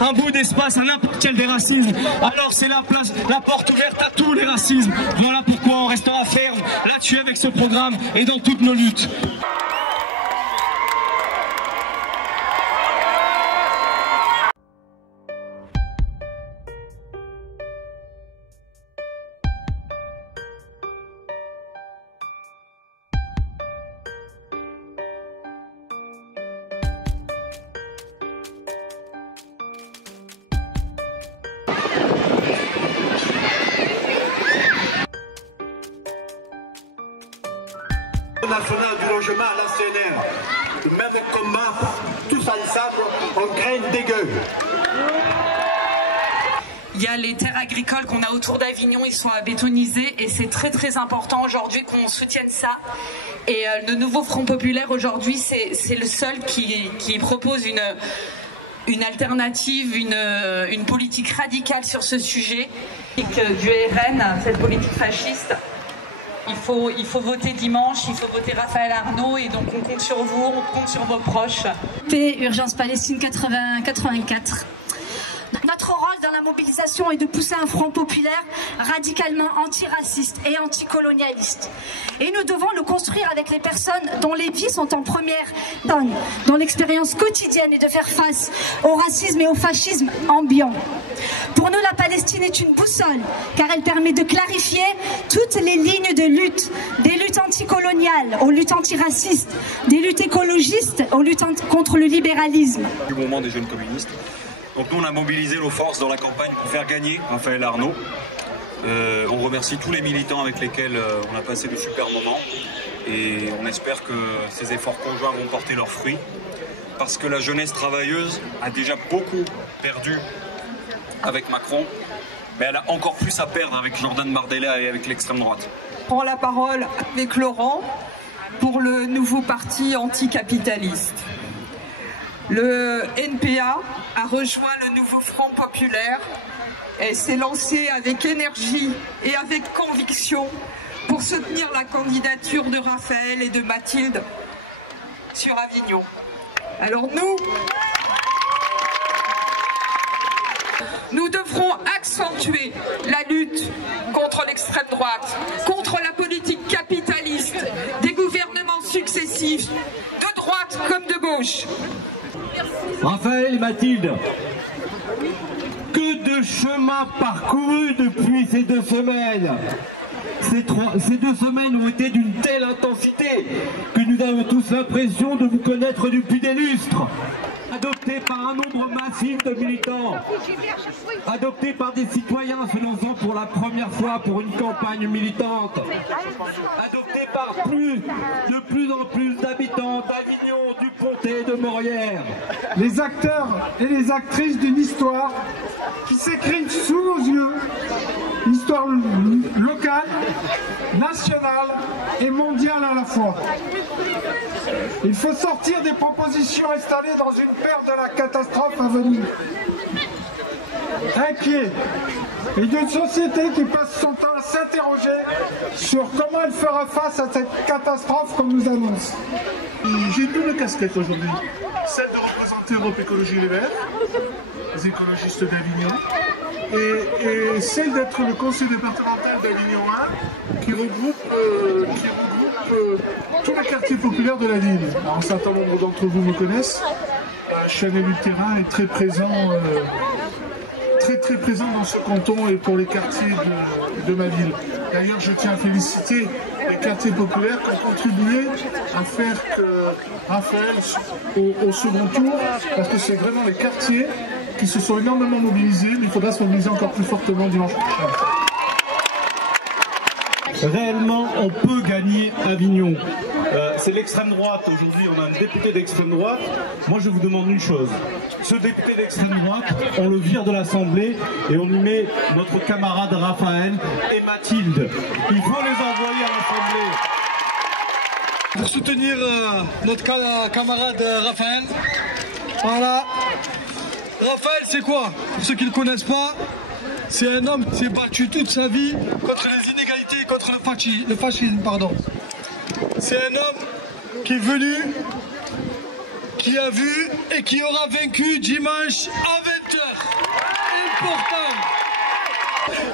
un bout d'espace à n'importe quel des racismes, alors c'est la porte ouverte à tous les racismes. Voilà pourquoi on restera ferme là-dessus avec ce programme et dans toutes nos luttes. National du logement à la CNR. Le même combat, tous ensemble, on craint des gueules. Il y a les terres agricoles qu'on a autour d'Avignon, ils sont à bétoniser et c'est très très important aujourd'hui qu'on soutienne ça. Et le nouveau Front Populaire aujourd'hui, c'est le seul qui propose une alternative, une politique radicale sur ce sujet. Du RN, cette politique fasciste. Il faut voter dimanche, il faut voter Raphaël Arnault et donc on compte sur vous, on compte sur vos proches. Urgence Palestine 84. Notre rôle dans la mobilisation est de pousser un front populaire radicalement antiraciste et anticolonialiste. Et nous devons le construire avec les personnes dont les vies sont en première ligne, dont l'expérience quotidienne est de faire face au racisme et au fascisme ambiant. Pour nous, la Palestine est une boussole, car elle permet de clarifier toutes les lignes de lutte, des luttes anticoloniales aux luttes antiracistes, des luttes écologistes aux luttes contre le libéralisme. Du mouvement des jeunes communistes. Donc nous on a mobilisé nos forces dans la campagne pour faire gagner Raphaël Arnault. On remercie tous les militants avec lesquels on a passé de super moments et on espère que ces efforts conjoints vont porter leurs fruits parce que la jeunesse travailleuse a déjà beaucoup perdu avec Macron, mais elle a encore plus à perdre avec Jordan Bardella et avec l'extrême droite. Je prends la parole avec Laurent pour le nouveau parti anticapitaliste. Le NPA a rejoint le nouveau Front Populaire et s'est lancé avec énergie et avec conviction pour soutenir la candidature de Raphaël et de Mathilde sur Avignon. Alors nous devrons accentuer la lutte contre l'extrême droite, contre la politique capitaliste des gouvernements successifs, de droite comme de gauche. Raphaël et Mathilde, que de chemin parcouru depuis ces 2 semaines. Ces 2 semaines ont été d'une telle intensité que nous avons tous l'impression de vous connaître depuis des lustres. Adopté par un nombre massif de militants, adopté par des citoyens se lançant pour la première fois pour une campagne militante, adopté par de plus en plus d'habitants d'Avignon, du Pontet, de Maurière. Les acteurs et les actrices d'une histoire qui s'écrit sous nos yeux, une histoire locale, nationale et mondiale à la fois. Il faut sortir des propositions installées dans une peur de la catastrophe à venir. Inquiet. Et d'une société qui passe son temps à s'interroger sur comment elle fera face à cette catastrophe qu'on nous annonce. J'ai une double casquette aujourd'hui. Celle de représenter Europe Écologie Les Verts, les écologistes d'Avignon, et celle d'être le conseil départemental d'Avignon 1 qui regroupe tous les quartiers populaires de la ville. Alors, un certain nombre d'entre vous me connaissent. Je suis un élu de terrain et très présent dans ce canton et pour les quartiers de ma ville. D'ailleurs, je tiens à féliciter les quartiers populaires qui ont contribué à faire que Raphaël au second tour, parce que c'est vraiment les quartiers qui se sont énormément mobilisés, mais il faudra se mobiliser encore plus fortement dimanche prochain. Réellement, on peut gagner Avignon. C'est l'extrême droite. Aujourd'hui, on a un député d'extrême droite. Moi, je vous demande une chose. Ce député d'extrême droite, on le vire de l'Assemblée et on y met notre camarade Raphaël et Mathilde. Il faut les envoyer à l'Assemblée. Pour soutenir notre camarade Raphaël. Voilà. Raphaël, c'est quoi? Pour ceux qui ne le connaissent pas, c'est un homme qui s'est battu toute sa vie contre les inégalités, contre le fascisme, pardon. C'est un homme qui est venu, qui a vu et qui aura vaincu dimanche à 20h.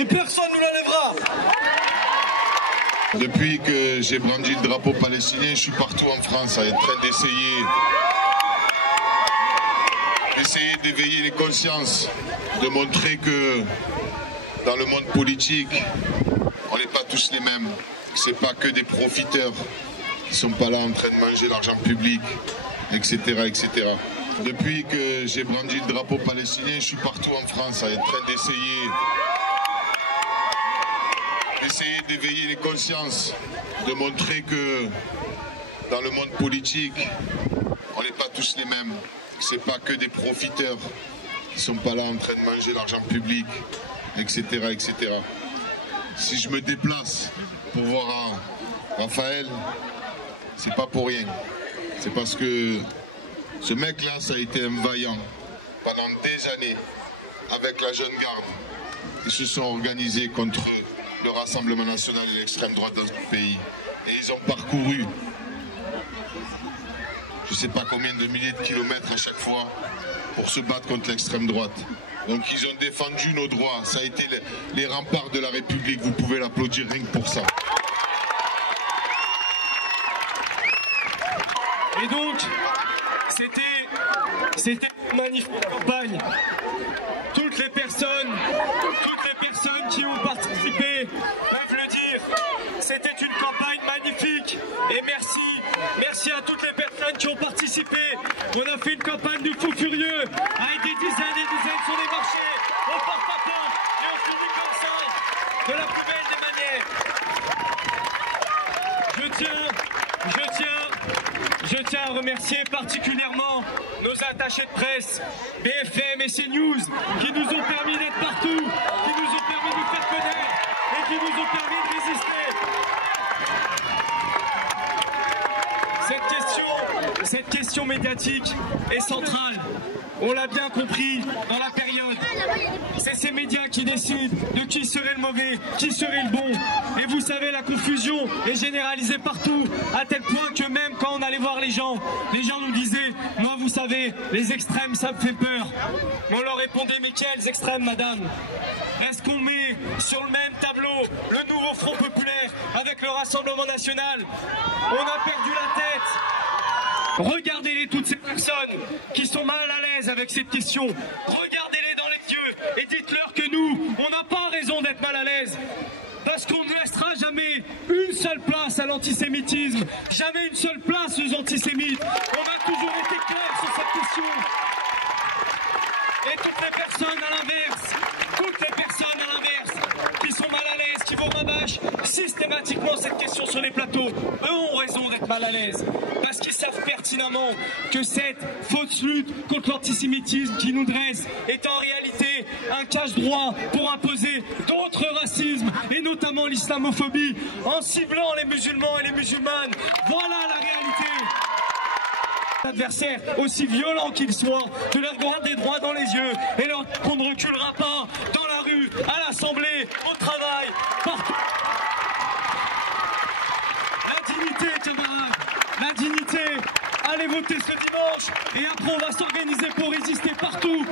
et personne ne nous l'enlèvera. Depuis que j'ai brandi le drapeau palestinien, je suis partout en France en train d'essayer d'éveiller les consciences, de montrer que dans le monde politique, on n'est pas tous les mêmes. C'est pas que des profiteurs qui sont pas là en train de manger l'argent public, etc., etc. Depuis que j'ai brandi le drapeau palestinien, je suis partout en France en train d'essayer d'éveiller les consciences, de montrer que dans le monde politique, on n'est pas tous les mêmes. C'est pas que des profiteurs qui sont pas là en train de manger l'argent public, etc., etc. Si je me déplace pour voir Raphaël, c'est pas pour rien. C'est parce que ce mec-là, ça a été un vaillant pendant des années avec la jeune garde. Ils se sont organisés contre le Rassemblement national et l'extrême droite dans ce pays. Et ils ont parcouru je ne sais pas combien de milliers de kilomètres à chaque fois pour se battre contre l'extrême droite. Donc ils ont défendu nos droits. Ça a été les remparts de la République. Vous pouvez l'applaudir rien que pour ça. Et donc, c'était une magnifique campagne. Toutes les personnes qui ont participé peuvent le dire. C'était une campagne magnifique. Et merci à toutes les personnes qui ont participé. On a fait une campagne de fous furieux avec des dizaines et des dizaines sur les marchés, au porte-à-porte, et on finit comme ça, de la plus belle des manières. Je tiens à remercier particulièrement nos attachés de presse, BFM et CNews, qui nous ont permis d'être partout, qui nous ont permis de nous faire connaître et qui nous ont permis de résister. Cette question médiatique est centrale. On l'a bien compris dans la période. C'est ces médias qui décident de qui serait le mauvais, qui serait le bon. Et vous savez, la confusion est généralisée partout, à tel point que même quand on allait voir les gens nous disaient « Moi, vous savez, les extrêmes, ça me fait peur. » On leur répondait « Mais quels extrêmes, madame ? Est-ce qu'on met sur le même tableau le nouveau Front populaire avec le Rassemblement national ? On a perdu la tête. Regardez-les, toutes ces personnes qui sont mal à l'aise avec cette question. Regardez-les dans les yeux et dites-leur que nous, on n'a pas raison d'être mal à l'aise. Parce qu'on ne laissera jamais une seule place à l'antisémitisme, jamais une seule place aux antisémites. On a toujours été clair sur cette question. Et toutes les personnes à l'inverse, qui sont mal à l'aise, qui vous rabâchent systématiquement cette question sur les plateaux, eux ont raison d'être mal à l'aise. Parce qu'ils savent pertinemment que cette fausse lutte contre l'antisémitisme qui nous dresse est en réalité un cache-droit pour imposer d'autres racismes, et notamment l'islamophobie, en ciblant les musulmans et les musulmanes. Voilà la réalité. Adversaire, aussi violent qu'il soit, de leur regarder droit dans les yeux et leur dire qu'on ne reculera pas dans la rue, à l'Assemblée, au travail, partout. La dignité, camarades, la dignité. Allez voter ce dimanche et après on va s'organiser pour résister partout